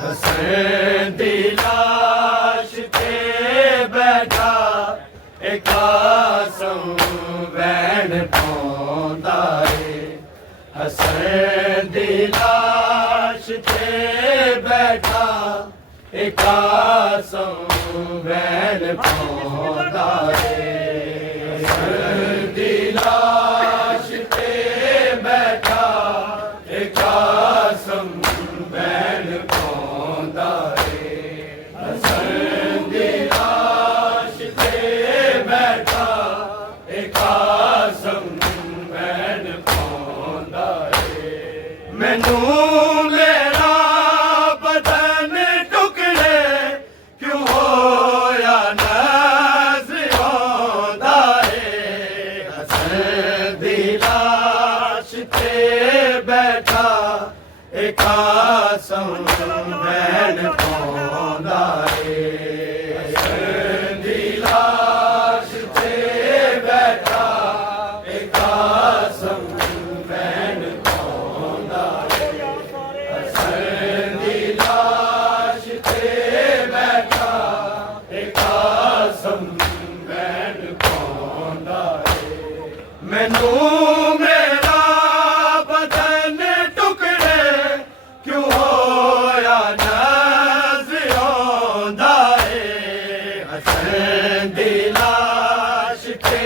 हसन दी लाश ते बैठा एक कासम वैन पाउंदा है। हसन दी लाश ते बैठा एक कासम वैन पाउंदा है। हसन दी लाश ते बैठा एक कासम वैन पाउंदा है। हसन दी लाश ते बैठा एक कासम वैन पाउंदा है। मैनू मेरा बदन टुकड़े क्यों होया नज़र आउंदा है। हसन दी लाश ते बैठा एक कासम वैन पाउंदा है। हसन दी लाश ते बैठा एक कासम वैन पाउंदा है। हसन दी लाश ते बैठा एक कासम वैन पाउंदा है। मैनू मेरा बदन टुकड़े क्यों होया नज़र आउंदा है। हसन दी लाश ते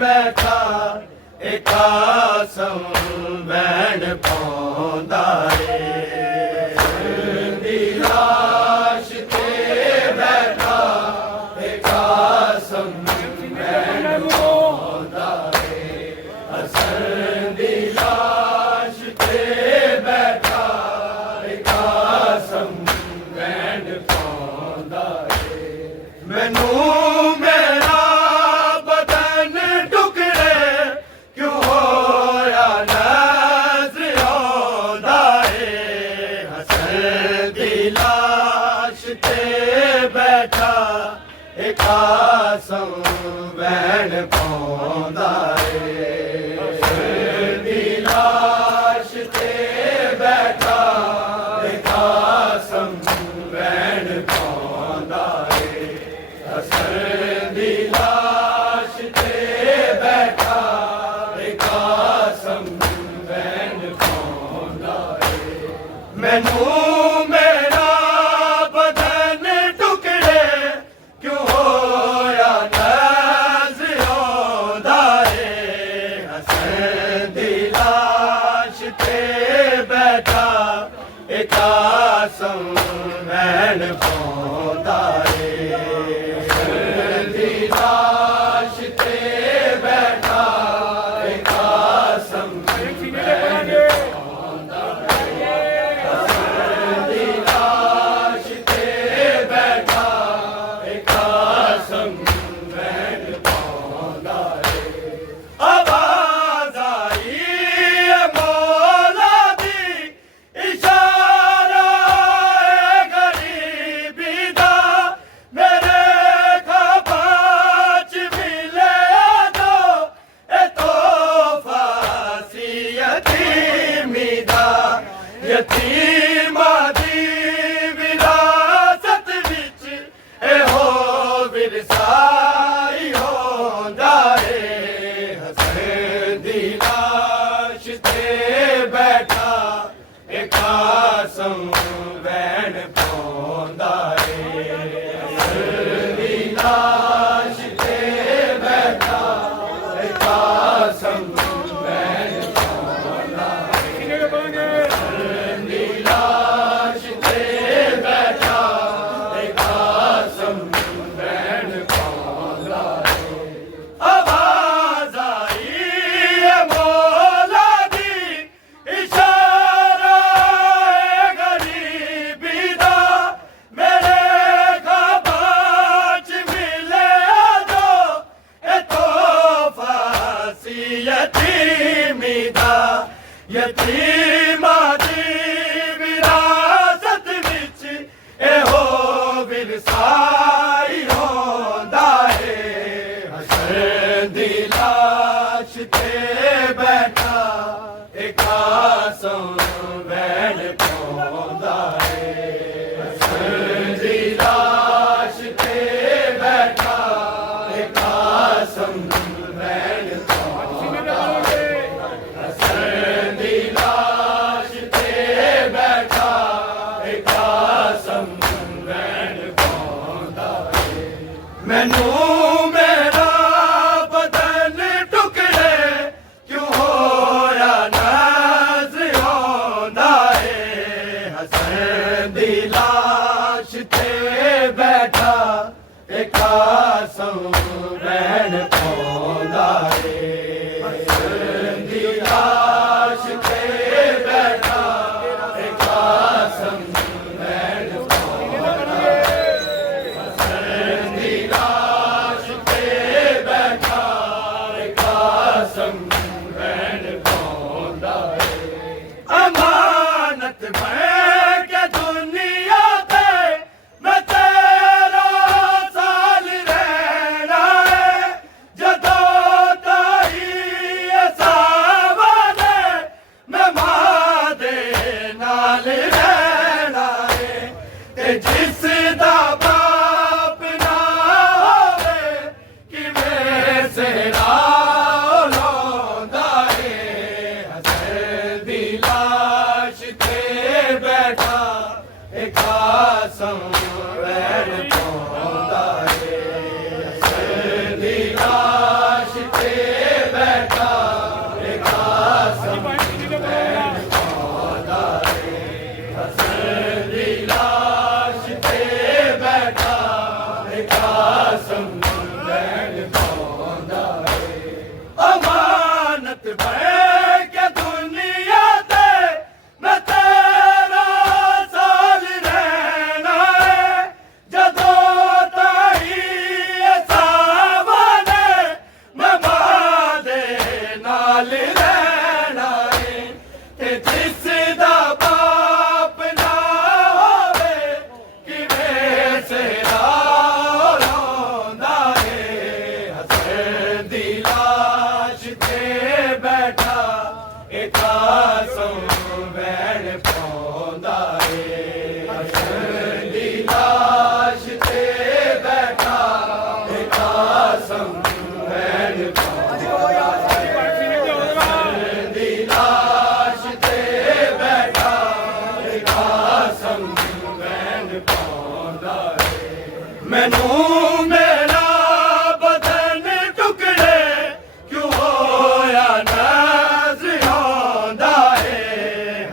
बैठा एक कासम वैन पाउंदा है। हसन दी लाश ते बैठा एक कासम वैन पाउंदा है। हसन दी लाश ते बैठा एक कासम वैन पाउंदा है। मैनू मेरा बदन टुकड़े क्यों होया नज़र आउंदा है। हसन दी लाश ते बैठा एक कासम वैन पाउंदा है। हसन दी लाश ते बैठा एक कासम वैन पाउंदा है। हसन दी लाश ते बैठा एक कासम वैन पाउंदा है। मैनू मेरा बदन टुकड़े क्यों होया नज़र आउंदा है। हसन दी लाश ते बैठा एक कासम वैन पाउंदा है। हसन दी लाश ते बैठा एक कासम वैन पाउंदा है। हसन दी लाश ते बैठा एक कासम वैन पाउंदा है। आवाज़ आई है मौला दी इशारा है गरीबी दा मेरे खबाच मिले दो ए तोहफा सी यतीमी दा। यतीमा दी विरासत विच एहो विरसाई होंदा है। हसन दी लाश ते बैठा एक कासम वैन पाउंदा है। हसन दी लाश ते बैठा एक कासम वैन पाउंदा है। हसन दी लाश ते बैठा एक कासम वैन पाउंदा है। आवाज़ आई है मौला दी इशारा है गरीबी मैनू मेरा बदन टुकड़े क्यों होया नजर आंदा है हसन दी लाश ते बैठा एक आसम बैन पाउंदा है हसन दी लाश ते बैठा एक आसम बैन पाउंदा है हसन दी लाश ते बैठा एक आसम बैन पाउंदा है अमानत बन के दुनिया ते मैं तेरा साल रहना है जदों ताई सावने मैं मां दे नाल रहना है ते जिस दा बाप ना होवे किवें सेरा लाउंदा है हसन दी लाश ते बैठा एक आसम बैन पाउंदा है हसन दी लाश ते बैठा एक आसम बैन पाउंदा है हसन दी लाश ते बैठा एक आसम बैन पाउंदा है अमानत बन के दुनिया ते मैं तेरा साल रहना है जदों ताई सावने मैं मां दे नाल रहना है ते जिस दा बाप ना होवे किवें सेरा लाउंदा है हसन दी लाश ते बैठा एक आसम बैन पाउंदा है हसन दी लाश ते बैठा एक आसम बैन पाउंदा है हसन दी लाश ते बैठा एक आसम बैन पाउंदा है मैनू मेरा बदन टुकड़े क्यों होया नजर आंदा है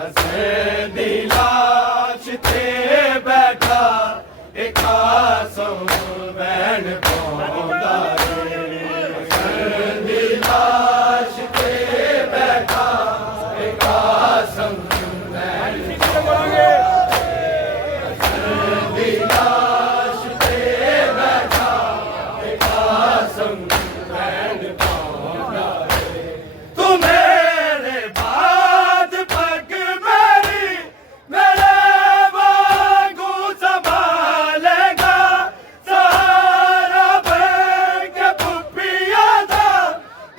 हसन दी लाश ते बैठा एक आसम बैन पाउंदा है हसन दी लाश ते बैठा एक आसम बैन पाउंदा है हसन दी लाश ते बैठा एक आसम बैन पाउंदा है तू मेरे बाद पग मेरी मेरे वांगू संभालेगा सहारा बन के पुप्पिया दा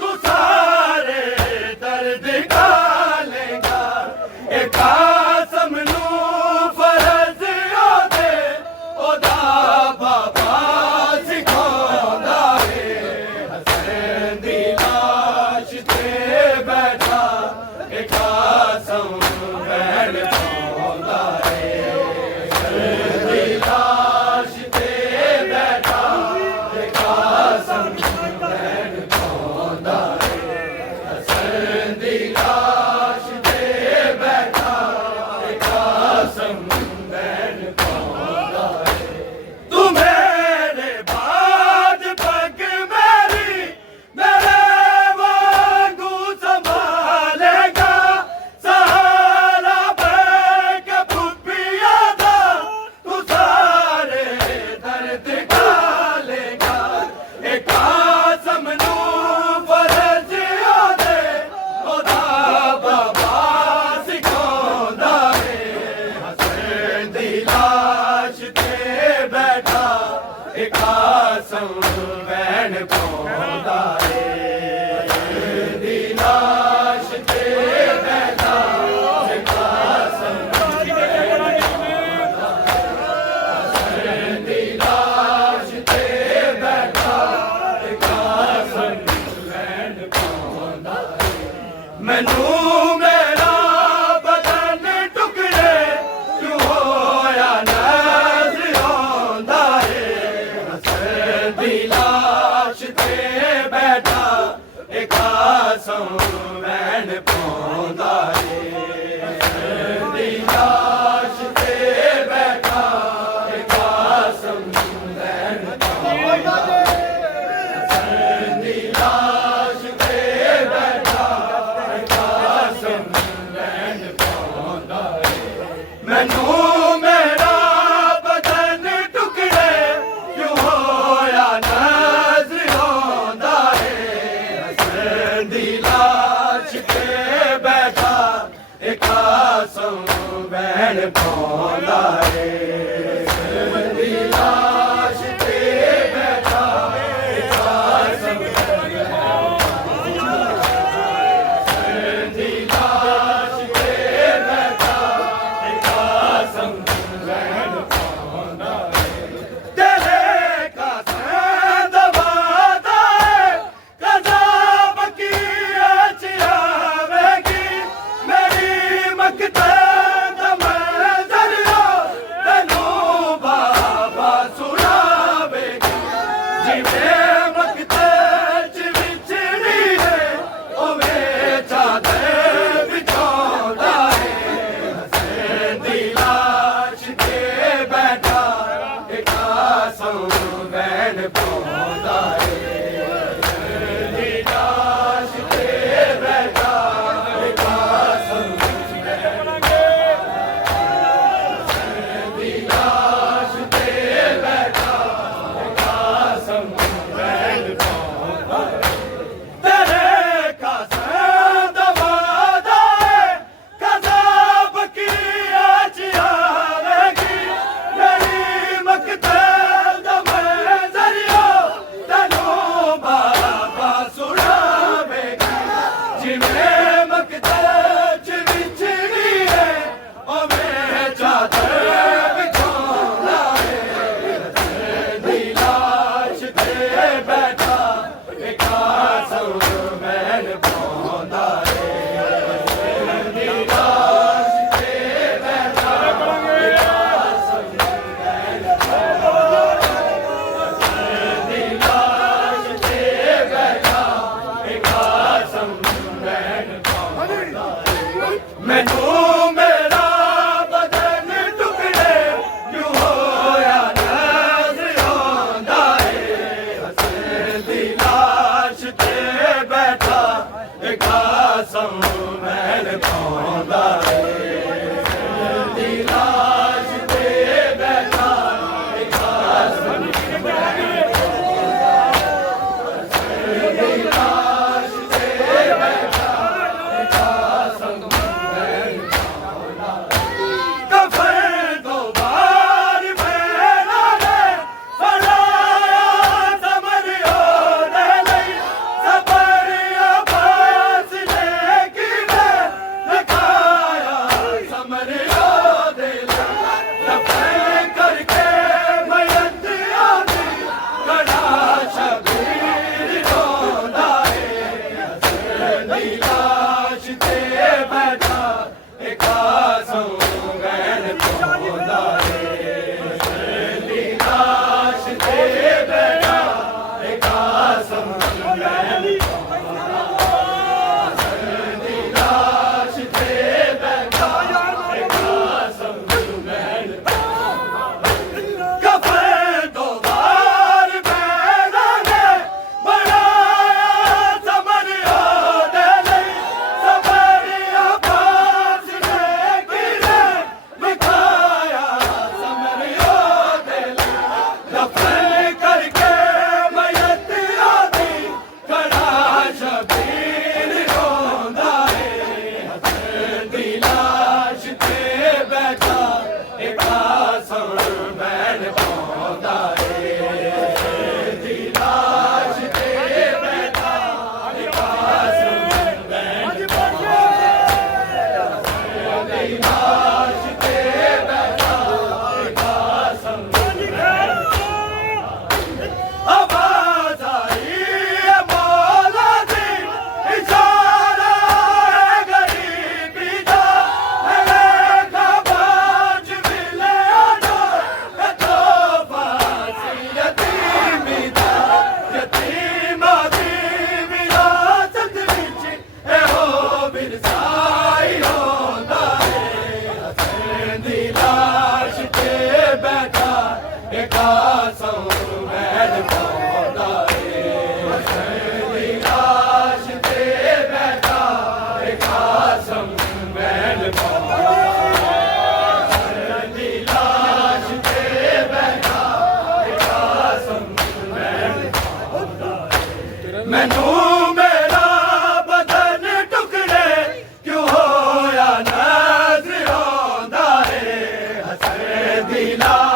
तू सारे दर्द गालेगा एक आसम नू फरज ओदे ओदा बाबा सिखांदा है हसन दी लाश ते बैठा एक आसम बैन पाउंदा है हसन दी लाश ते बैठा एक आसम बैन पाउंदा है हसन दी लाश ते बैठा एक आसम बैन पाउंदा है तू मेरे बाद पग मेरी मेरे वांगू संभालेगा सहारा बन के पुप्पिया दा तू सारे दर्द गालेगा एक आसम नू फरज ओदे ओदा बाबा सिखांदा है हसन दी लाश ते बैठा एक आसम बैन पाउंदा है हसन दी लाश ते बैठा एक आसम बैन पाउंदा है हसन दी लाश ते बैठा एक आसम बैन पाउंदा है मैनू मेरा बदन टुकड़े क्यों होया पाਉਂਦਾ ਏ ਦੀ ਲਾਸ਼ ਤੇ ਬੈਠਾ ਕਾਸਮ ਦੀ ਲਾਸ਼ ਤੇ ਬੈਠਾ ਕਾਸਮ ਵੈਣ ਪਾਉਂਦਾ ਏ ਤੇਰੇ ਕਾਸਮ ਦਾ ਵਾਦਾ ਏ ਕਜ਼ਾ ਬਕੀਆ ਚ ਆਵੇਗੀ ਮੇਰੀ ਮਕਤਾ ਮੈਨੂੰ ਮੇਰਾ ਬਦਨ ਟੁਕੜੇ ਕਿਉਂ ਹੋਇਆ ਨਜ਼ਰ ਆਉਂਦਾ ਏ ਹਸਨ ਦੀ ਲਾਸ਼ ਤੇ ਬੈਠਾ ਕਾਸਮ ਵੈਣ ਪਾਉਂਦਾ ਏ ਹਸਨ ਦੀ ਲਾਸ਼ ਤੇ ਬੈਠਾ ਕਾਸਮ ਵੈਣ ਪਾਉਂਦਾ ਹਸਨ ਦੀ ਲਾਸ਼ ਤੇ ਬੈਠਾ ਕਾਸਮ दिला